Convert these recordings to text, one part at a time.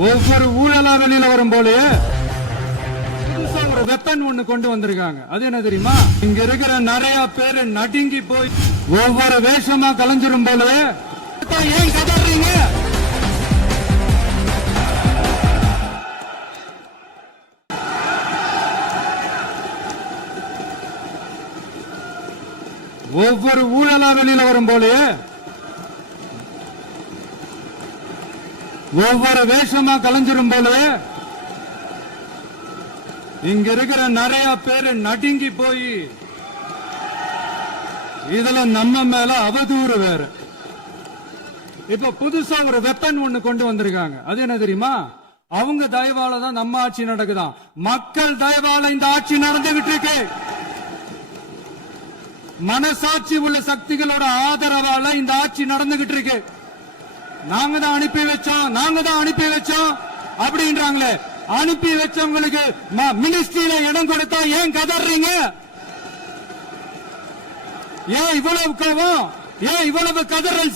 ஒவ்வொரு ஊழலா வெளியில வரும் போலே ஒரு வெப்பன் ஒண்ணு கொண்டு வந்திருக்காங்க. அது என்ன தெரியுமா? இங்க இருக்கிற நிறைய பேரு நடுங்கி போய் ஒவ்வொரு வேஷமா கலைஞ்சிரும் போலே ஏன் கதறீங்க? ஒவ்வொரு ஊழலா வெளியில வரும் போலே ஒவ்வொரு வேஷமா கலைஞ்சிரும் போலே இங்க இருக்கிற நிறைய பேரு நடுங்கி போய் இதுல நம்ம மேல அவதூறு வேற. இப்ப புதுசா ஒரு வெப்பன் ஒண்ணு கொண்டு வந்திருக்காங்க. அது என்ன தெரியுமா? அவங்க தயவால தான் நம்ம ஆட்சி நடக்குதாம். மக்கள் தயவால இந்த ஆட்சி நடந்துகிட்டு இருக்கு. மனசாட்சி உள்ள சக்திகளோட ஆதரவால இந்த ஆட்சி நடந்துகிட்டு இருக்கு. நாங்க தான் அனுப்பி வச்சோம் அப்படின்றாங்களே. அனுப்பி வச்சவங்களுக்கு மினிஸ்ட்ரியில இடம் கொடுத்தா ஏன் கதறீங்க? ஏன் இவ்வளவு கோபம்? ஏன் இவ்வளவு கதறல்?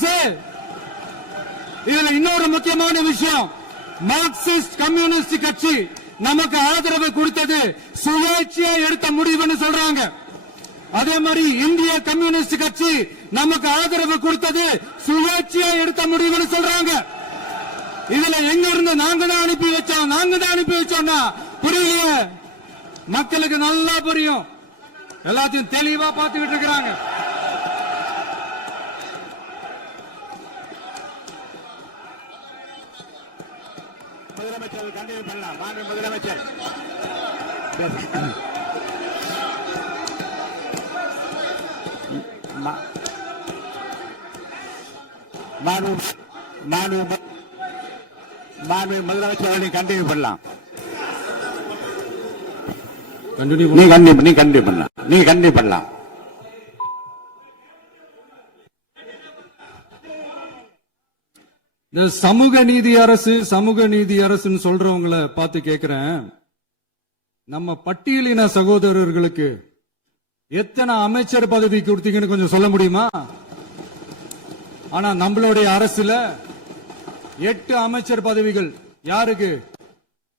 இதுல இன்னொரு முக்கியமான விஷயம், மார்க்சிஸ்ட் கம்யூனிஸ்ட் கட்சி நமக்கு ஆதரவு கொடுத்தது சுயேட்சையா எடுத்த முடிவுன்னு சொல்றாங்க. அதே மாதிரி இந்திய கம்யூனிஸ்ட் கட்சி நமக்கு ஆதரவு கொடுத்தது சுயேட்சையா எடுத்த முடிவுன்னு சொல்றாங்க. இதுல எங்க இருந்து நாங்க தான் அனுப்பி வச்சோம்னா புரியலையே. மக்களுக்கு நல்லா புரியும். எல்லாத்தையும் தெளிவா பார்த்துக்கிட்டு இருக்கிறாங்க. முதலமைச்சர் கண்டிப்பா பண்ணலாம். மாண்பு முதலமைச்சர் முதலமைச்சர் கண்டினியூ பண்ணலாம். நீ கண்டினியூ பண்ணலாம். இந்த சமூக நீதி அரசுன்னு சொல்றவங்களை பார்த்து கேட்கிறேன், நம்ம பட்டியலின சகோதரர்களுக்கு எத்தனை அமைச்சர் பதவி கொடுத்தீங்கன்னு கொஞ்சம் சொல்ல முடியுமா? ஆனா நம்மளுடைய அரசுல 8 அமைச்சர் பதவிகள் யாருக்கு?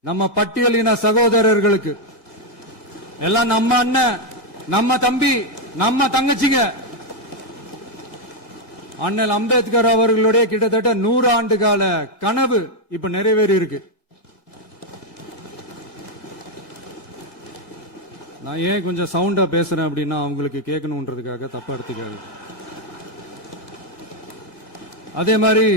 நம்ம பட்டியலின சகோதரர்களுக்கு. எல்லாம் நம்ம அண்ணன், நம்ம தம்பி, நம்ம தங்கச்சிங்க. அண்ணல் அம்பேத்கர் அவர்களுடைய கிட்டத்தட்ட 100 ஆண்டு கால கனவு இப்ப நிறைவேறி இருக்கு. நான் ஏன் கொஞ்சம் சவுண்டா பேசுறேன் அப்படின்னா அவங்களுக்கு கேட்கணும்ன்றதுக்காக தப்பா எடுத்துக்காது. அதே மாதிரி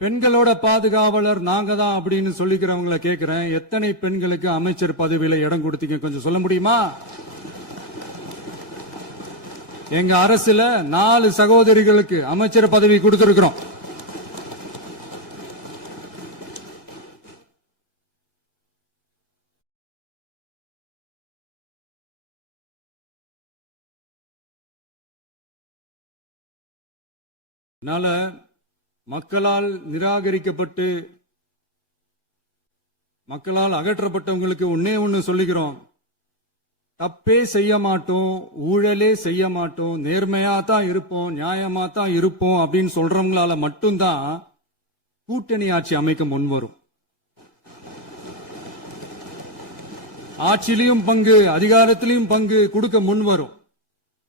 பெண்களோட பாதுகாவலர் நாங்க தான் அப்படின்னு சொல்லிக்கிறவங்களை கேட்கிறேன், எத்தனை பெண்களுக்கு அமைச்சர் பதவியில இடம் கொடுத்தீங்க கொஞ்சம் சொல்ல முடியுமா? எங்க அரசுல 4 சகோதரிகளுக்கு அமைச்சர் பதவி கொடுத்திருக்கிறோம். அதனால மக்களால் நிராகரிக்கப்பட்டு மக்களால் அகற்றப்பட்டவங்களுக்கு ஒண்ணு சொல்லிக்கிறோம், தப்பே செய்ய மாட்டோம், ஊழலே செய்ய மாட்டோம், நேர்மையா தான் இருப்போம், நியாயமா தான் இருப்போம் அப்படின்னு சொல்றவங்களால மட்டும்தான் கூட்டணி ஆட்சி அமைக்க முன்வரும். ஆட்சியிலையும் பங்கு, அதிகாரத்திலையும் பங்கு கொடுக்க முன்வரும்.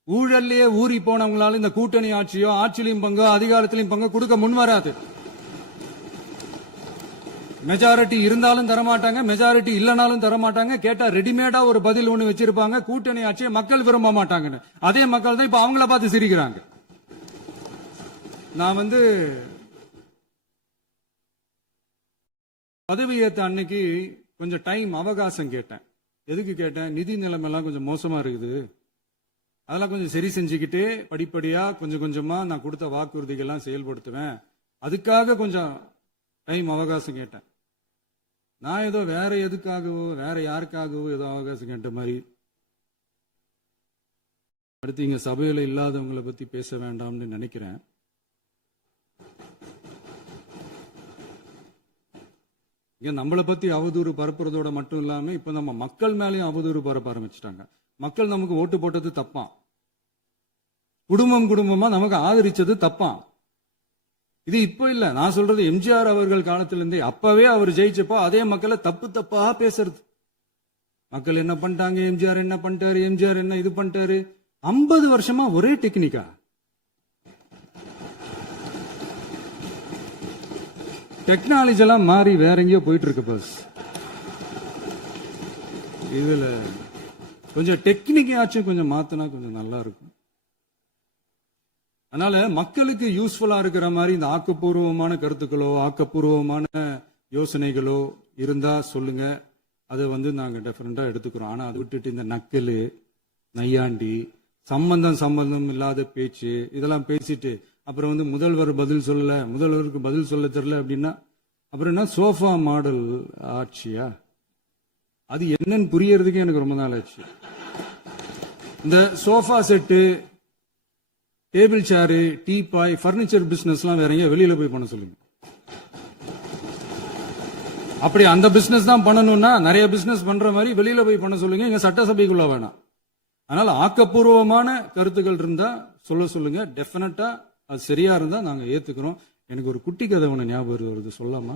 ஊழல்லையே ஊறி போனவங்களால இந்த கூட்டணி ஆட்சியோ ஆட்சியிலையும் பங்கு அதிகாரத்திலையும் பங்கு கொடுக்க முன்வராது. மெஜாரிட்டி இருந்தாலும் தரமாட்டாங்க, மெஜாரிட்டி இல்லனாலும் தரமாட்டாங்க. கேட்டா ரெடிமேடா ஒரு பதில் ஒண்ணு வச்சிருப்பாங்க, கூட்டணி ஆட்சியை மக்கள் விரும்ப மாட்டாங்கன்னு. அதே மக்கள் தான் இப்ப அவங்கள பார்த்து சிரிக்கிறாங்க. நான் பதவி ஏத்த அன்னைக்கு கொஞ்சம் டைம் அவகாசம் கேட்டேன். எதுக்கு கேட்டேன்? நிதி நிலைமைலாம் கொஞ்சம் மோசமா இருக்குது, அதெல்லாம் கொஞ்சம் சரி செஞ்சுக்கிட்டு படிப்படியா கொஞ்சம் கொஞ்சமா நான் கொடுத்த வாக்குறுதிகள்லாம் செயல்படுத்துவேன், அதுக்காக கொஞ்சம் டைம் அவகாசம் கேட்டேன். நான் ஏதோ வேற எதுக்காகவோ வேற யாருக்காகவோ ஏதோ அவகாசம் கேட்ட மாதிரி. அடுத்து இங்க சபையில இல்லாதவங்களை பத்தி பேச வேண்டாம்னு நினைக்கிறேன். இங்க நம்மளை பத்தி அவதூறு பரப்புறதோட மட்டும் இல்லாம இப்ப நம்ம மக்கள் மேலேயும் அவதூறு பரப்ப ஆரம்பிச்சுட்டாங்க. மக்கள் நமக்கு ஓட்டு போட்டது தப்பான், குடும்பமா நமக்கு ஆதரிச்சது தப்பான். இது இப்போ இல்ல, நான் சொல்றது எம்ஜிஆர் அவர்கள் காலத்திலிருந்தே. அப்பவே அவர் ஜெயிச்சப்போ அதே மக்களை தப்பு தப்பா பேசுறது. மக்கள் என்ன பண்ணிட்டாங்க, எம்ஜிஆர் என்ன பண்ணிட்டாரு, எம்ஜிஆர் என்ன இது பண்ணிட்டாரு. 50 வருஷமா ஒரே டெக்னிக்கா. டெக்னாலஜி எல்லாம் மாறி வேற எங்கேயோ போயிட்டு இருக்கு பஸ். இதுல கொஞ்சம் டெக்னிக்காச்சும் கொஞ்சம் மாத்தினா கொஞ்சம் நல்லா இருக்கும். அதனால மக்களுக்கு யூஸ்ஃபுல்லா இருக்கிற மாதிரி இந்த ஆக்கப்பூர்வமான கருத்துக்களோ ஆக்கப்பூர்வமான யோசனைகளோ இருந்தா சொல்லுங்க. அதை நாங்க டெஃபரெண்டா எடுத்துக்கிறோம். ஆனா அதை விட்டுட்டு இந்த நக்கல், நையாண்டி, சம்பந்தம் இல்லாத பேச்சு இதெல்லாம் பேசிட்டு அப்புறம் முதல்வர் பதில் சொல்லல, முதல்வருக்கு பதில் சொல்ல தெரியல அப்படின்னா அப்புறம் என்ன சோஃபா மாடல் ஆட்சியா? அது என்னன்னு புரியறதுக்கு எனக்கு ரொம்ப நாள் ஆச்சு. இந்த சோஃபா செட்டு, டேபிள் சேரு, டீபாய், பர்னிச்சர் பிசினஸ் எல்லாம் வேற எங்க வெளியில போய் பண்ண சொல்லுங்க. அப்படி அந்த பிசினஸ் தான் பண்ணணும்னா நிறைய பிசினஸ் பண்ற மாதிரி வெளியில போய் பண்ண சொல்லுங்க. இங்க சட்டசபைக்குள்ள வேணாம். அதனால ஆக்கப்பூர்வமான கருத்துக்கள் இருந்தா சொல்லுங்க. டெஃபினட்டா அது சரியா இருந்தா நாங்க ஏத்துக்கிறோம். எனக்கு ஒரு குட்டி கதை ஒண்ணு ஞாபகம் வருது, சொல்லாமா?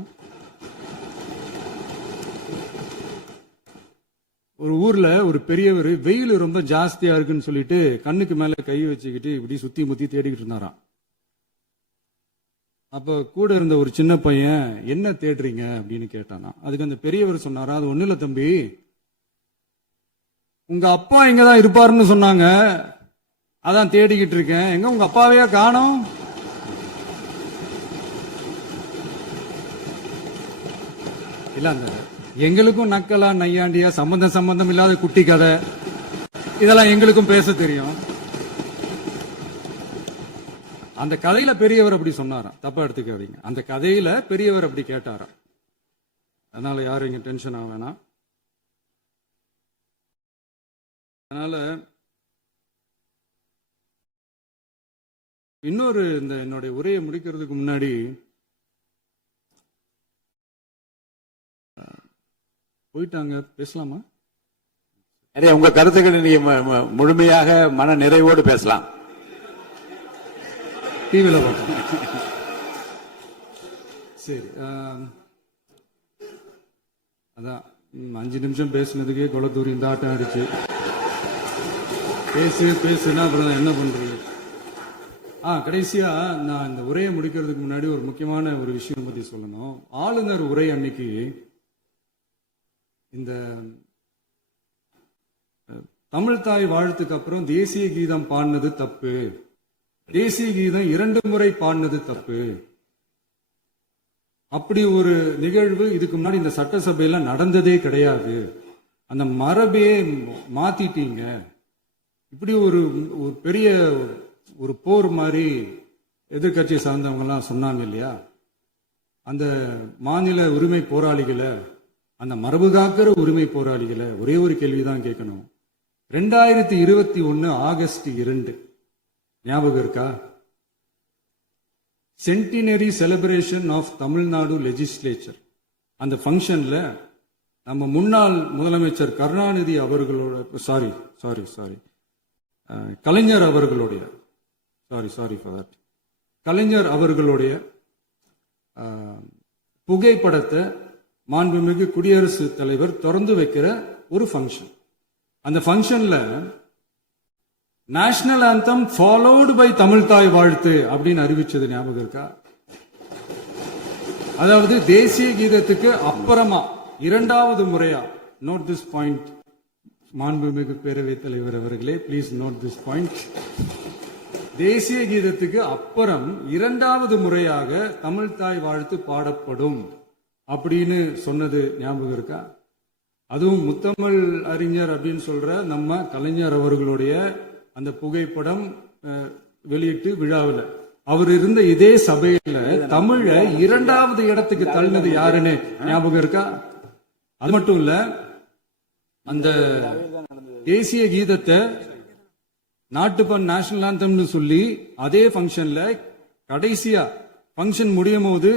ஒரு ஊர்ல ஒரு பெரியவர் வெயில் ரொம்ப ஜாஸ்தியா இருக்குன்னு சொல்லிட்டு கண்ணுக்கு மேல கை வச்சுக்கிட்டு இப்படி சுத்தி முத்தி தேடிக்கிட்டு இருந்தாராம். அப்ப கூட இருந்த ஒரு சின்ன பையன் என்ன தேடுறீங்க அப்படின்னு கேட்டானா. அதுக்கு அந்த பெரியவர் சொன்னாரா, அது ஒண்ணு இல்ல தம்பி, உங்க அப்பா இங்கதான் இருப்பாருன்னு சொன்னாங்க, அதான் தேடிக்கிட்டு இருக்கேன். எங்க உங்க அப்பாவையா காணோம்? இல்ல அந்த எங்களுக்கும் நக்கலா நையாண்டியா சம்பந்தம் இல்லாத குட்டி கதை இதெல்லாம் எங்களுக்கும் பேச தெரியும். அந்த கதையில பெரியவர் அப்படி சொன்னாராம், தப்பா எடுத்துக்காதீங்க. அந்த கதையில பெரியவர் அப்படி கேட்டாராம். அதனால யாரும் இங்க டென்ஷன் ஆக வேணாம். அதனால இன்னொரு இந்த என்னுடைய உரையை முடிக்கிறதுக்கு முன்னாடி போயிட்டாங்க, பேசலாமா? உங்க கருத்துக்களை நீங்க முழுமையாக மன நிறைவோடு பேசலாம். டிவில சரி. அதான் 5 நிமிஷம் பேசுனதுக்கே கொலத்தூரி இந்த ஆட்டம் ஆயிடுச்சு. பேசுனா அப்புறம் என்ன பண்றது? கடைசியா நான் இந்த உரையை முடிக்கிறதுக்கு முன்னாடி ஒரு முக்கியமான ஒரு விஷயம் பத்தி சொல்லணும். ஆளுநர் உரை அன்னைக்கு இந்த தமிழ் தாய் வாழ்த்துக்கு அப்புறம் தேசிய கீதம் பாடினது தப்பு, தேசிய கீதம் 2 முறை பாடினது தப்பு, அப்படி ஒரு நிகழ்வு இதுக்கு முன்னாடி இந்த சட்டசபையில நடந்ததே கிடையாது, அந்த மரபே மாத்திட்டீங்க, இப்படி ஒரு பெரிய ஒரு போர் மாதிரி எதிர்கட்சியை சார்ந்தவங்க எல்லாம் சொன்னாங்க இல்லையா? அந்த மாநில உரிமை போராளிகளை, அந்த மரபு காக்கிற உரிமை போராளிகளை ஒரே ஒரு கேள்விதான் கேட்கணும். 2021 ஆகஸ்ட் 2 ஞாபகம் இருக்கா? Centenary celebration of Tamil Nadu legislature. அந்த ஃபங்க்ஷன்ல நம்ம முன்னாள் முதலமைச்சர் கருணாநிதி அவர்களோட கலைஞர் அவர்களுடைய கலைஞர் அவர்களுடைய புகைப்படத்தை மாண்புமிகு குடியரசுத் தலைவர் திறந்து வைக்கிற ஒரு ஃபங்க்ஷன். அந்த ஃபங்க்ஷன்ல national anthem followed by Tamil தாய் வாழ்த்து அப்படின்னு அறிவிச்சது ஞாபகம் இருக்கா? அதாவது தேசிய கீதத்துக்கு அப்புறமா 2வது முறையா, நோட் திஸ் பாயிண்ட் மாண்புமிகு பேரவைத் தலைவர் அவர்களே, பிளீஸ் நோட் திஸ் பாயிண்ட். தேசிய கீதத்துக்கு அப்புறம் 2வது முறையாக தமிழ் தாய் வாழ்த்து பாடப்படும் அப்படின்னு சொன்னது ஞாபகம் இருக்கா? அதுவும் முத்தமிழ் அறிஞர் அப்படின்னு சொல்ற நம்ம கலைஞர் அவர்களுடைய அந்த புகைப்படம் வெளியிட்டு விழாவில் அவர் இருந்த இதே சபையில தமிழ 2வது இடத்துக்கு தள்ளினது யாருன்னு ஞாபகம் இருக்கா? அது மட்டும் இல்ல, அந்த தேசிய கீதத்தை நாட்டுப்பண் நேஷனல் ஆந்தம்னு சொல்லி அதே ஃபங்க்ஷன்ல கடைசியா ஃபங்க்ஷன் முடியும் போது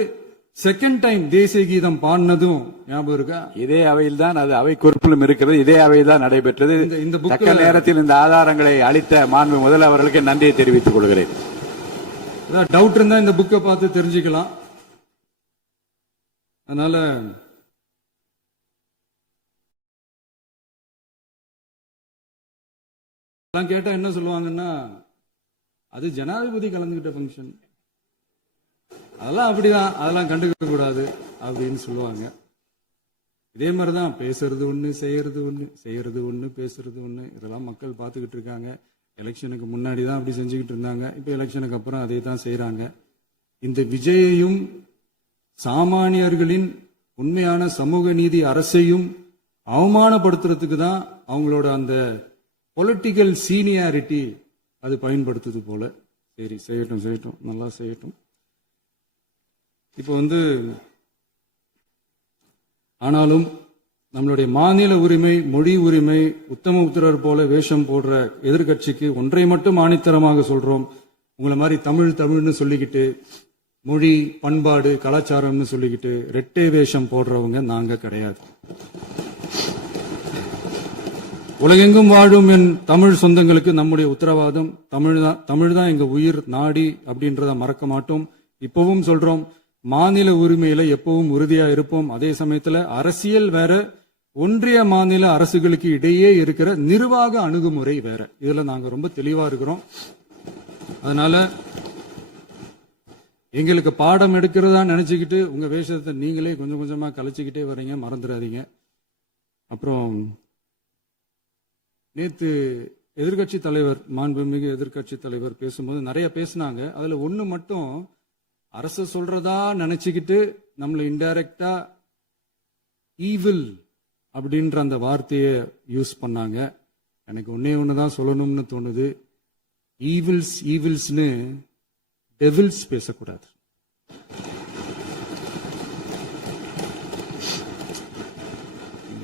செகண்ட் டைம் தேசிய கீதம் பாடினதும் ஞாபகம் இருக்கா? இதே அவையில் தான், அது அவை குறிப்பிலும் இருக்கிறது, இதே அவையில் தான் நடைபெற்றது. இந்த தக்க நேரத்தில் இந்த ஆதாரங்களை அளித்த மாண்பு முதல்வர்களுக்கு நன்றியை தெரிவித்துக் கொள்கிறேன். ஏதாவது டவுட் இருந்தா இந்த புக்கை பார்த்து தெரிஞ்சுக்கலாம். அதனால கேட்டா என்ன சொல்லுவாங்கன்னா, அது ஜனாதிபதி கலந்துகிட்ட ஃபங்க்ஷன், அதெல்லாம் அப்படிதான், அதெல்லாம் கண்டுக்க கூடாது அப்படின்னு சொல்லுவாங்க. இதே மாதிரிதான் பேசுறது ஒண்ணு, செய்யறது ஒண்ணு, செய்யறது ஒண்ணு, பேசுறது ஒண்ணு. இதெல்லாம் மக்கள் பார்த்துக்கிட்டு இருக்காங்க. எலெக்ஷனுக்கு முன்னாடி தான் அப்படி செஞ்சுக்கிட்டு இருந்தாங்க. இப்ப எலெக்ஷனுக்கு அப்புறம் அதே தான் செய்யறாங்க. இந்த விஜயையும் சாமானியர்களின் உண்மையான சமூக நீதி அரசையும் அவமானப்படுத்துறதுக்கு தான் அவங்களோட அந்த பொலிட்டிக்கல் சீனியாரிட்டி அது பயன்படுத்துது போல. சரி, செய்யட்டும் செய்யட்டும், நல்லா செய்யட்டும். இப்போ ஆனாலும் நம்மளுடைய மாநில உரிமை, மொழி உரிமை, உத்தம உத்தரர் போல வேஷம் போடுற எதிர்கட்சிக்கு ஒன்றை மட்டும் ஆணித்தரமாக சொல்றோம். உங்களை மாதிரி தமிழ் தமிழ்னு சொல்லிக்கிட்டு, மொழி, பண்பாடு, கலாச்சாரம்னு சொல்லிக்கிட்டு ரெட்டை வேஷம் போடுறவங்க நாங்க கிடையாது. உலகெங்கும் வாழும் என் தமிழ் சொந்தங்களுக்கு நம்முடைய உத்தரவாதம் தமிழ் தான் எங்க உயிர் நாடி அப்படின்றத மறக்க மாட்டோம். இப்பவும் சொல்றோம், மாநில உரிமையில எப்பவும் உறுதியா இருப்போம். அதே சமயத்துல அரசியல் வேற, ஒன்றிய மாநில அரசுகளுக்கு இடையே இருக்கிற நிர்வாக அணுகுமுறை வேற. இதுல நாங்க ரொம்ப தெளிவா இருக்கிறோம். அதனால எங்களுக்கு பாடம் எடுக்கிறதா நினைச்சுக்கிட்டு உங்க வேஷத்தை நீங்களே கொஞ்சம் கொஞ்சமா கலைச்சுக்கிட்டே வர்றீங்க, மறந்துடாதீங்க. அப்புறம் நேத்து எதிர்கட்சி தலைவர், மாண்புமிகு எதிர்கட்சி தலைவர் பேசும்போது நிறைய பேசினாங்க. அதுல ஒண்ணு மட்டும், அரசு சொல்றதா நினைச்சுக்கிட்டு நம்மள இன்டைரக்டா ஈவில் அப்படின்ற அந்த வார்த்தையை யூஸ் பண்ணாங்க. எனக்கு ஒண்ணுதான் சொல்லணும்னு தோணுது. ஈவில்ஸ்னு டெவில்ஸ் பேசக்கூடாது.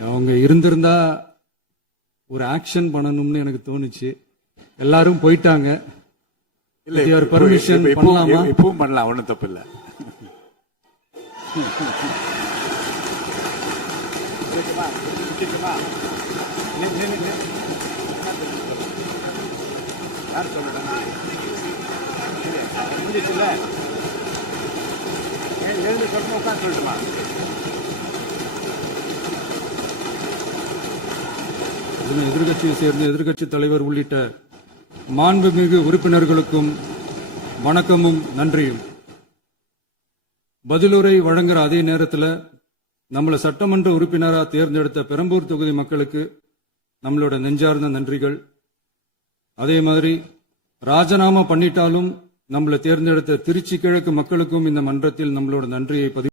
அவங்க இருந்திருந்தா ஒரு ஆக்ஷன் பண்ணணும்னு எனக்கு தோணுச்சு. எல்லாரும் போயிட்டாங்க. இல்ல, பர்மிஷன் பண்ணலாமா? இப்பவும் பண்ணலாம், ஒண்ணும் தப்பு இல்ல. சொல்லட்டுமா? எதிர்கட்சியை சேர்ந்த எதிர்கட்சி தலைவர் உள்ளிட்ட மாண்புமிகு உறுப்பினர்களுக்கும் வணக்கமும் நன்றியும். பதிலுரை வழங்குற அதே நேரத்தில் நம்மள சட்டமன்ற உறுப்பினராக தேர்ந்தெடுத்த பெரம்பூர் தொகுதி மக்களுக்கு நம்மளோட நெஞ்சார்ந்த நன்றிகள். அதே மாதிரி ராஜினாமா பண்ணிட்டாலும் நம்மளை தேர்ந்தெடுத்த திருச்சி கிழக்கு மக்களுக்கும் இந்த மன்றத்தில் நம்மளோட நன்றியை பதிவு